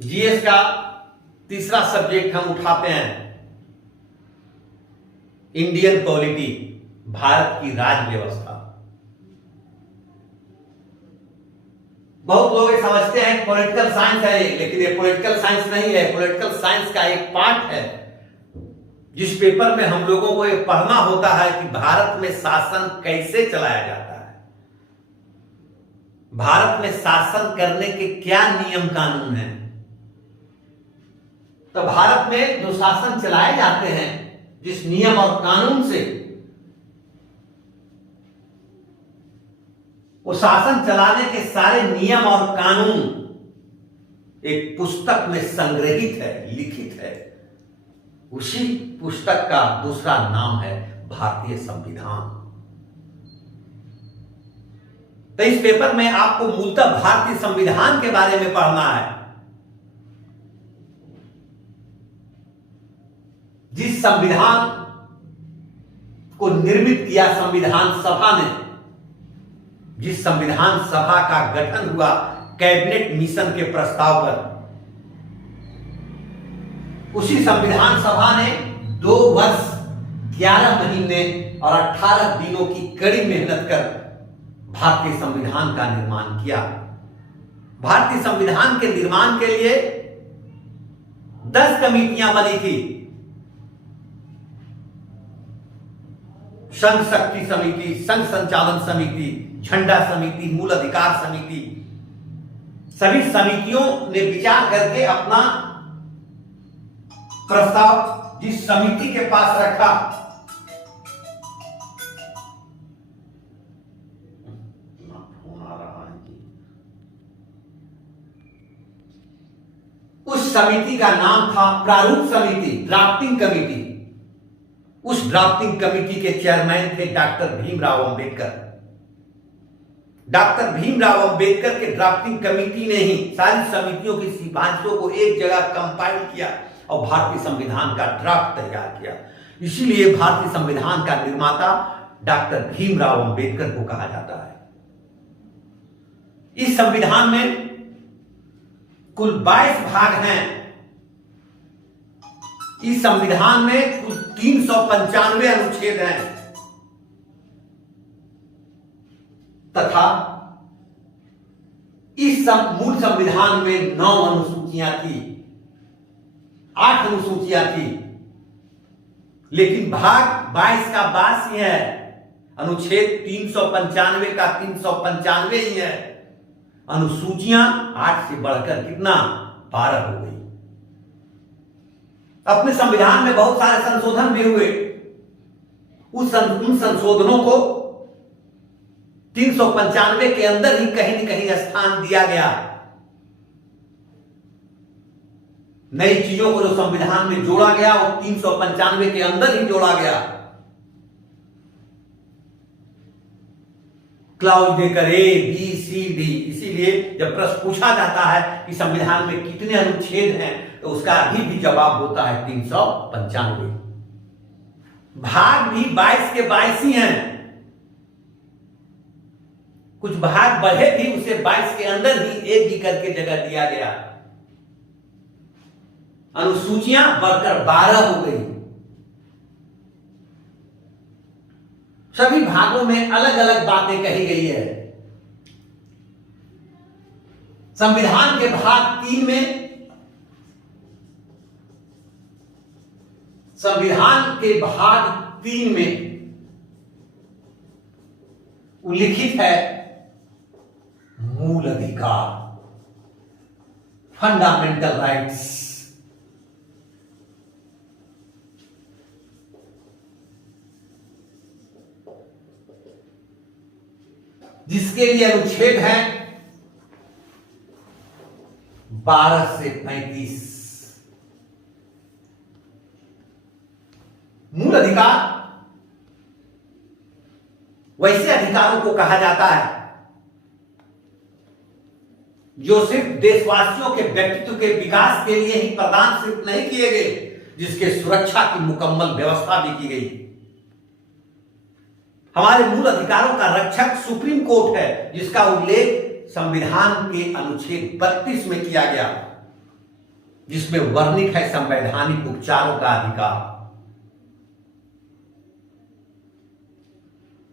GS का तीसरा subject हम उठाते हैं इंडियन पॉलिटी, भारत की राज व्यवस्था। बहुत लोग ये समझते हैं पॉलिटिकल साइंस है ये, लेकिन ये पॉलिटिकल साइंस नहीं है। पॉलिटिकल साइंस का एक पार्ट है जिस पेपर में हम लोगों को ये पढ़ना होता है कि भारत में शासन कैसे चलाया जाता है, भारत में शासन करने के क्या नियम कानून हैं। तो भारत में जो शासन चलाए जाते हैं जिस नियम और कानून से, वो शासन चलाने के सारे नियम और कानून एक पुस्तक में संग्रहित है, लिखित है। उसी पुस्तक का दूसरा नाम है भारतीय संविधान। तो इस पेपर में आपको मूलतः भारतीय संविधान के बारे में पढ़ना है। जिस संविधान को निर्मित किया संविधान सभा ने, जिस संविधान सभा का गठन हुआ कैबिनेट मिशन के प्रस्ताव पर, उसी संविधान सभा ने 2 वर्ष 11 महीने और 18 दिनों की कड़ी मेहनत कर भारतीय संविधान का निर्माण किया। भारतीय संविधान के निर्माण के लिए 10 कमेटियां बनी थी। संघ शक्ति समिति, संघ संचालन समिति, झंडा समिति, मूल अधिकार समिति, सभी समितियों ने विचार करके अपना प्रस्ताव जिस समिति के पास रखा, उस समिति का नाम था प्रारूप समिति, ड्राफ्टिंग कमेटी। उस ड्राफ्टिंग कमेटी के चेयरमैन थे डॉक्टर भीमराव अंबेडकर। डॉक्टर भीमराव अंबेडकर के ड्राफ्टिंग कमेटी ने ही सारी समितियों की सिफारिशों को एक जगह कंपाइल किया और भारतीय संविधान का ड्राफ्ट तैयार किया। इसीलिए भारतीय संविधान का निर्माता डॉक्टर भीमराव अंबेडकर को कहा जाता है। इस संविधान में कुल 22 भाग हैं। इस संविधान में कुल 395 अनुच्छेद हैं तथा इस मूल संविधान में 9 अनुसूचियां थी, 8 अनुसूचियां थी, लेकिन भाग 22 का 22 ही है। अनुच्छेद 395 का 395 ही है। अनुसूचियां 8 से बढ़कर कितना 12 हो गई। अपने संविधान में बहुत सारे संशोधन भी हुए। उन संशोधनों को 395 के अंदर ही कहीं न कहीं स्थान दिया गया। नई चीजों को जो संविधान में जोड़ा गया वो 395 के अंदर ही जोड़ा गया। क्लाउज देकर ए बी सी डी। इसीलिए जब प्रश्न पूछा जाता है कि संविधान में कितने अनुच्छेद हैं, तो उसका अभी भी जवाब होता है 395। भाग भी 22 के 22 ही हैं। कुछ भाग बढ़े भी उसे 22 के अंदर ही एक ही करके जगह दिया गया। अनुसूचियां बढ़कर 12 हो गई। सभी भागों में अलग अलग बातें कही गई है। संविधान के भाग 3 में, संविधान के भाग 3 में उल्लिखित है मूल अधिकार, फंडामेंटल राइट्स। जिसके लिए अनुच्छेद है 12 से 35। मूल अधिकार वैसे अधिकारों को कहा जाता है जो सिर्फ देशवासियों के व्यक्तित्व के विकास के लिए ही प्रदान सिर्फ नहीं किए गए, जिसके सुरक्षा की मुकम्मल व्यवस्था भी की गई। हमारे मूल अधिकारों का रक्षक सुप्रीम कोर्ट है, जिसका उल्लेख संविधान के अनुच्छेद 32 में किया गया। जिसमें वर्णित है संवैधानिक उपचारों का अधिकार।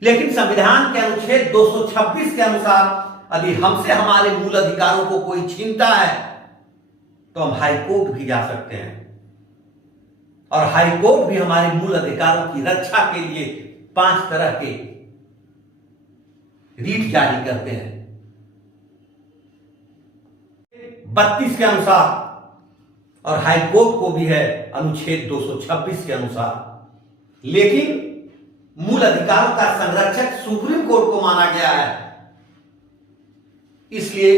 लेकिन संविधान के अनुच्छेद 226 के अनुसार यदि हमसे हमारे मूल अधिकारों को कोई छीनता है तो हम हाईकोर्ट भी जा सकते हैं, और हाईकोर्ट भी हमारे मूल अधिकारों की रक्षा के लिए 5 तरह के रीट जारी करते हैं। 32 के अनुसार, और हाईकोर्ट को भी है अनुच्छेद 226 के अनुसार। लेकिन मूल अधिकारों का संरक्षक सुप्रीम कोर्ट को माना गया है, इसलिए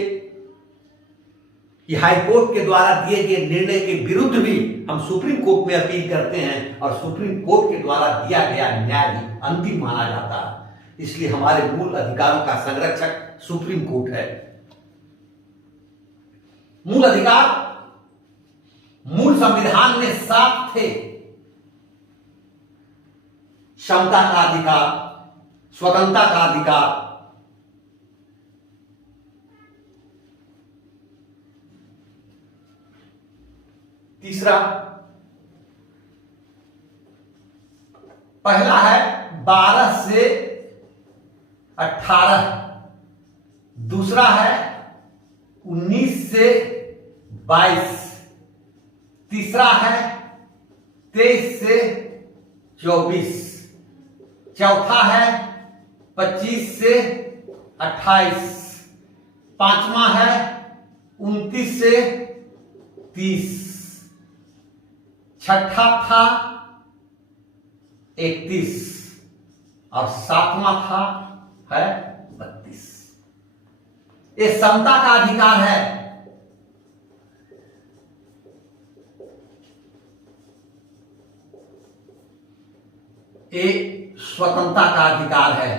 कि हाईकोर्ट के द्वारा दिए गए निर्णय के विरुद्ध भी हम सुप्रीम कोर्ट में अपील करते हैं, और सुप्रीम कोर्ट के द्वारा दिया गया न्याय ही अंतिम माना जाता है। इसलिए हमारे मूल अधिकारों का संरक्षक सुप्रीम कोर्ट है। मूल अधिकार मूल संविधान में 7 थे। क्षमता का अधिकार, स्वतंत्रता का अधिकार, तीसरा, पहला है 12 से 18, दूसरा है 19 से 22, तीसरा है 23 से 24, चौथा है 25 से 28, पांचवा है 29 से 30, छठा था 31, और सातवां था है 32। ये समता का अधिकार है। ये स्वतंत्रता का अधिकार है।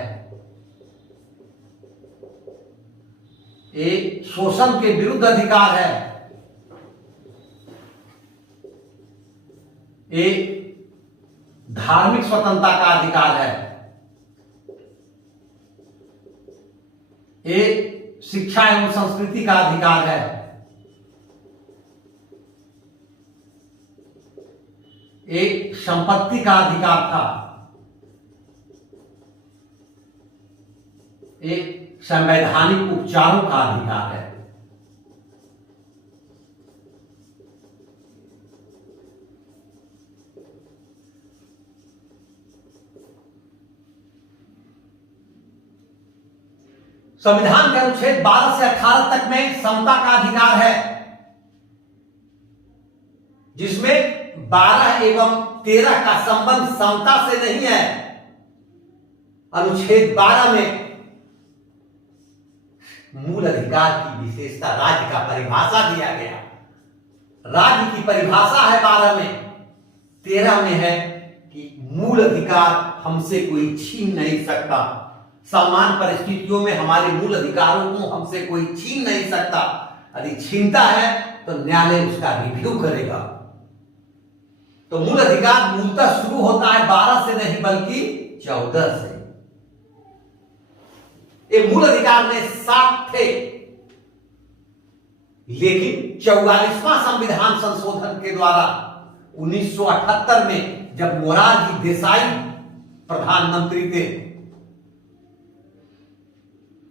ये शोषण के विरुद्ध अधिकार है। ये धार्मिक स्वतंत्रता का अधिकार है। ये शिक्षा एवं संस्कृति का अधिकार है। एक संपत्ति का अधिकार था। एक संवैधानिक उपचारों का अधिकार है। संविधान के अनुच्छेद 12 से 18 तक में समता का अधिकार है, जिसमें 12 एवं 13 का संबंध समता से नहीं है। अनुच्छेद 12 में मूल अधिकार की विशेषता राज्य का परिभाषा दिया गया। राज्य की परिभाषा है 12 में। 13 में है कि मूल अधिकार हमसे कोई छीन नहीं सकता। सामान्य परिस्थितियों में हमारे मूल अधिकारों को हमसे कोई छीन नहीं सकता। यदि छीनता है तो न्यायालय उसका रिव्यू करेगा। तो मूल अधिकार मूलतः शुरू होता है 12 से नहीं बल्कि 14 से। ये मूल अधिकार में 7 थे, लेकिन 44वां संविधान संशोधन के द्वारा 1978 में जब मोरारजी देसाई प्रधानमंत्री थे,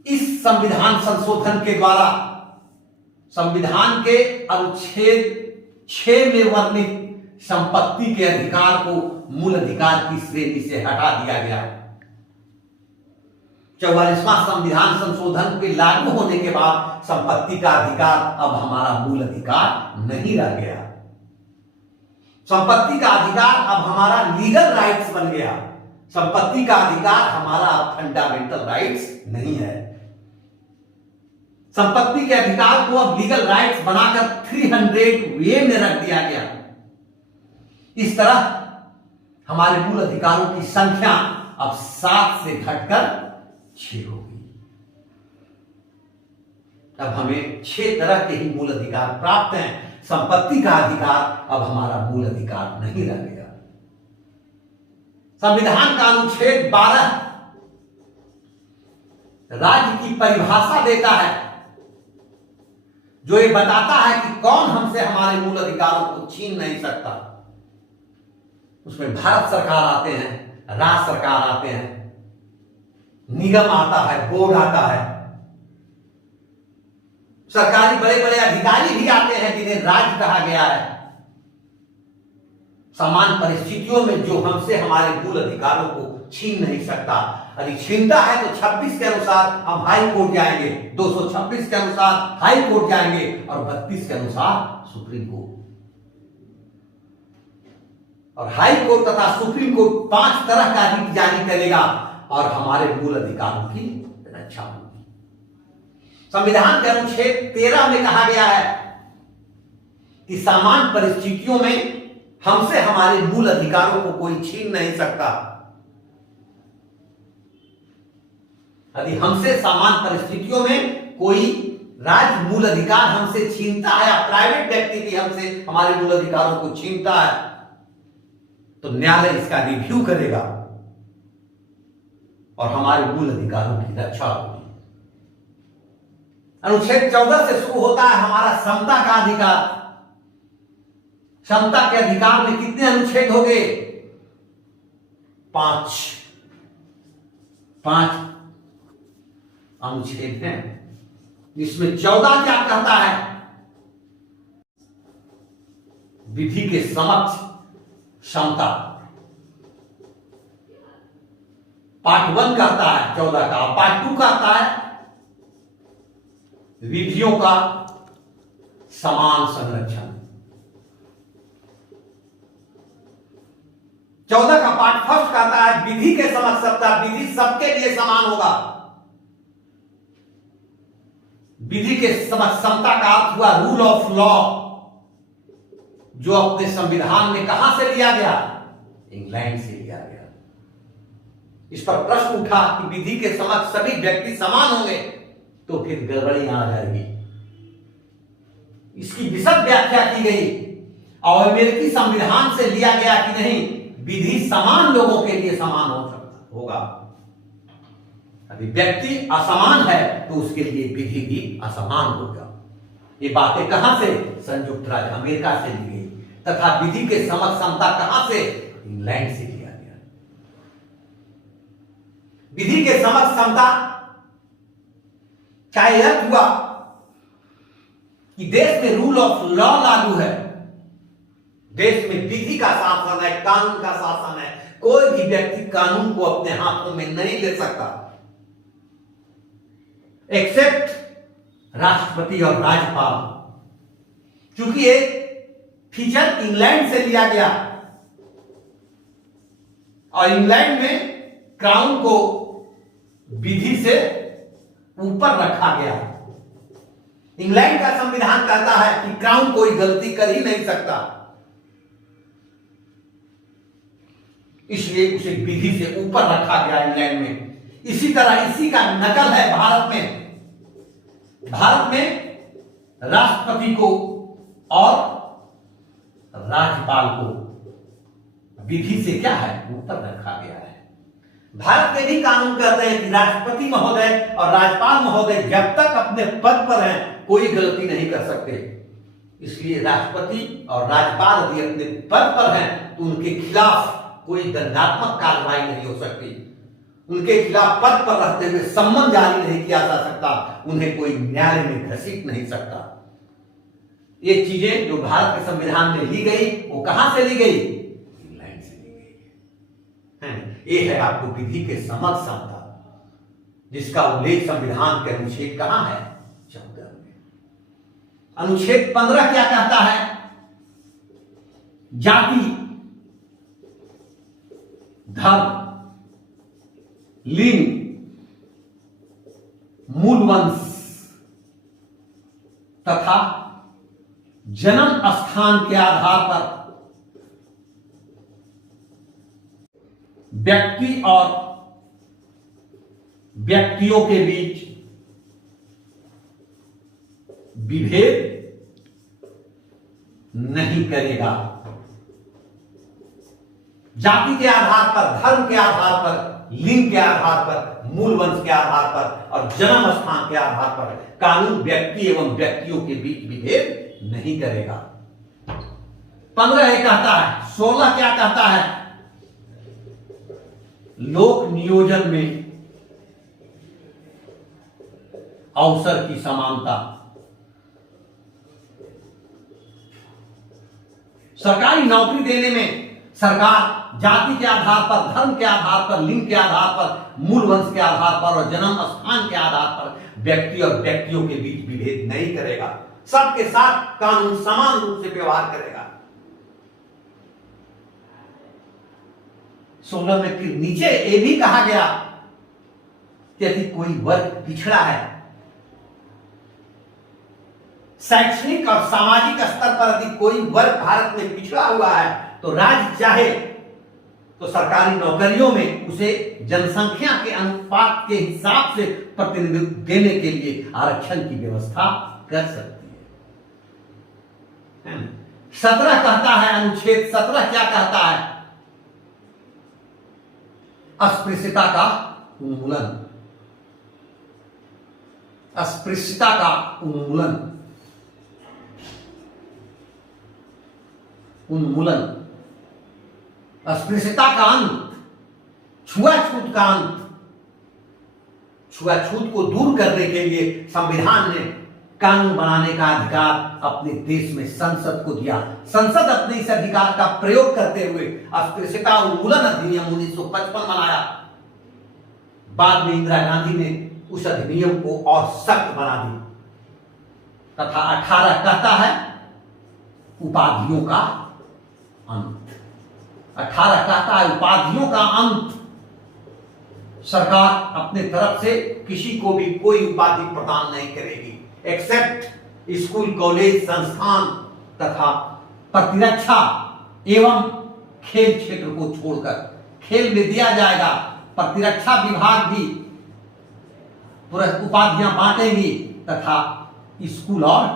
इस संविधान संशोधन के द्वारा संविधान के अनुच्छेद 6 में वर्णित संपत्ति के अधिकार को मूल अधिकार की श्रेणी से हटा दिया गया। 44वां संविधान संशोधन के लागू होने के बाद संपत्ति का अधिकार अब हमारा मूल अधिकार नहीं रह गया। संपत्ति का अधिकार अब हमारा लीगल राइट्स बन गया। संपत्ति का अधिकार हमारा अब फंडामेंटल राइट्स नहीं है। संपत्ति के अधिकार को अब लीगल राइट्स बनाकर 300 में रख दिया गया। इस तरह हमारे मूल अधिकारों की संख्या अब 7 से घटकर 6 होगी। अब हमें 6 तरह के ही मूल अधिकार प्राप्त हैं। संपत्ति का अधिकार अब हमारा मूल अधिकार नहीं रह गया। संविधान का अनुच्छेद 12 राज्य की परिभाषा देता है। जो ये बताता है कि कौन हमसे हमारे मूल अधिकारों को छीन नहीं सकता। उसमें भारत सरकार आते हैं, राज्य सरकार आते हैं, निगम आता है, बोर्ड आता है, सरकारी बड़े बड़े अधिकारी भी आते हैं जिन्हें राज्य कहा गया है। समान परिस्थितियों में जो हमसे हमारे मूल अधिकारों को छीन नहीं सकता। यदि छीनता है तो 26 के अनुसार हम हाई कोर्ट जाएंगे, 226 के अनुसार हाई कोर्ट जाएंगे और 32 के अनुसार सुप्रीम कोर्ट। और हाई कोर्ट तथा सुप्रीम कोर्ट 5 तरह का रिट जारी करेगा और हमारे मूल अधिकारों की रक्षा होगी। संविधान के अनुच्छेद 13 में कहा गया है कि समान परिस्थितियों में हमसे हमारे मूल अधिकारों को कोई छीन नहीं सकता। यदि हमसे समान परिस्थितियों में कोई राज्य मूल अधिकार हमसे छीनता है या प्राइवेट व्यक्ति भी हमसे हमारे मूल अधिकारों को छीनता है तो न्यायालय इसका रिव्यू करेगा और हमारे मूल अधिकारों की रक्षा होगी। अनुच्छेद 14 से शुरू होता है हमारा समता का अधिकार। समता के अधिकार में कितने अनुच्छेद हो गए? 5 अनुच्छेद हैं, जिसमें 14 क्या कहता है? विधि के समक्ष समता। पार्ट 1 कहता है 14 का, पार्ट 2 कहता है विधियों का समान संरक्षण। 14 का पार्ट फर्स्ट कहता है विधि के समक्ष समता, विधि सबके लिए समान होगा। विधि के समक्ष समता का अर्थ हुआ रूल ऑफ लॉ, जो अपने संविधान में कहां से लिया गया? इंग्लैंड से लिया गया। इस पर प्रश्न उठा कि विधि के समक्ष सभी व्यक्ति समान होंगे तो फिर गड़बड़ियां आ जाएगी। इसकी विशद व्याख्या की गई और अमेरिकी संविधान से लिया गया कि नहीं, विधि समान लोगों के लिए समान हो सकता होगा। यदि व्यक्ति असमान है तो उसके लिए विधि भी असमान होगा। ये बातें कहां से? संयुक्त राज्य अमेरिका से ली गई। तथा विधि के समक्ष समता कहां से? इंग्लैंड से लिया गया। विधि के समक्ष समता का अर्थ हुआ कि देश में रूल ऑफ लॉ लागू है, देश में विधि का शासन है, कानून का शासन है। कोई भी व्यक्ति कानून को अपने हाथों में नहीं ले सकता एक्सेप्ट राष्ट्रपति और राज्यपाल। क्योंकि ये फीचर इंग्लैंड से लिया गया और इंग्लैंड में क्राउन को विधि से ऊपर रखा गया। इंग्लैंड का संविधान कहता है कि क्राउन कोई गलती कर ही नहीं सकता, इसलिए उसे विधि से ऊपर रखा गया इंग्लैंड में। इसी तरह इसी का नकल है भारत में। भारत में राष्ट्रपति को और राज्यपाल को विधि से क्या है? ऊपर रखा गया है। भारत के भी कानून कहते हैं कि राष्ट्रपति महोदय और राज्यपाल महोदय जब तक अपने पद पर हैं कोई गलती नहीं कर सकते। इसलिए राष्ट्रपति और राज्यपाल यदि अपने पद पर हैं तो उनके खिलाफ कोई दंडात्मक कार्रवाई नहीं हो सकती, उनके खिलाफ पद पर रहते हुए सम्मन जारी नहीं किया जा सकता, उन्हें कोई न्यायालय में घसीट नहीं सकता। ये चीजें जो भारत के संविधान में ली गई वो कहां से ली गई? इंग्लैंड से ली गई। ये है आपको विधि के समक्ष समता, जिसका उल्लेख संविधान के अनुच्छेद कहां है? 14 में। अनुच्छेद 15 क्या कहता है? जाति, धर्म, लिंग, मूल वंश तथा जन्म स्थान के आधार पर व्यक्ति और व्यक्तियों के बीच विभेद नहीं करेगा। जाति के आधार पर, धर्म के आधार पर, लिंग के आधार पर मूल वंश के आधार पर और जन्म स्थान के आधार पर कानून व्यक्ति एवं व्यक्तियों के बीच विभेद नहीं करेगा। 15 ये कहता है। 16 क्या कहता है? लोक नियोजन में अवसर की समानता। सरकारी नौकरी देने में सरकार जाति के आधार पर, धर्म के आधार पर, लिंग के आधार पर, मूल वंश के आधार पर और जन्म स्थान के आधार पर व्यक्ति और व्यक्तियों के बीच विभेद नहीं करेगा। सबके साथ कानून समान रूप से व्यवहार करेगा। 16 में फिर नीचे ये भी कहा गया कि यदि कोई वर्ग पिछड़ा है, शैक्षणिक और सामाजिक स्तर पर यदि कोई वर्ग भारत में पिछड़ा हुआ है तो राज्य चाहे तो सरकारी नौकरियों में उसे जनसंख्या के अनुपात के हिसाब से प्रतिनिधित्व देने के लिए आरक्षण की व्यवस्था कर सकती है। 17 कहता है, अनुच्छेद 17 क्या कहता है? अस्पृश्यता का उन्मूलन। अस्पृश्यता का उन्मूलन। उन्मूलन, अस्पृश्यता का अंत, छुआछूत का अंत। छुआछूत को दूर करने के लिए संविधान ने कानून बनाने का अधिकार अपने देश में संसद को दिया। संसद अपने इस अधिकार का प्रयोग करते हुए अस्पृश्यता उन्मूलन अधिनियम 1955 बनाया। बाद में इंदिरा गांधी ने उस अधिनियम को और सख्त बना दी तथा 18 कहता है उपाधियों का अंत। 18 कहता है उपाधियों का अंत। सरकार अपने तरफ से किसी को भी कोई उपाधि प्रदान नहीं करेगी एक्सेप्ट स्कूल, कॉलेज, संस्थान तथा प्रतिरक्षा एवं खेल क्षेत्र को छोड़कर। खेल में दिया जाएगा, प्रतिरक्षा विभाग भी उपाधियां बांटेंगी तथा स्कूल और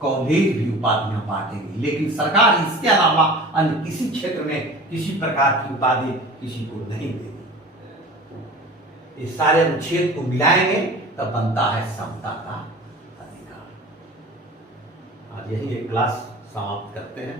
कॉलेज भी उपाधियां बांटेंगी, लेकिन सरकार इसके अलावा अन्य किसी क्षेत्र में किसी प्रकार की उपाधि किसी को नहीं देगी। इस सारे अनुच्छेद को मिलाएंगे तब बनता है समता का अधिकार। आज यही एक क्लास समाप्त करते हैं।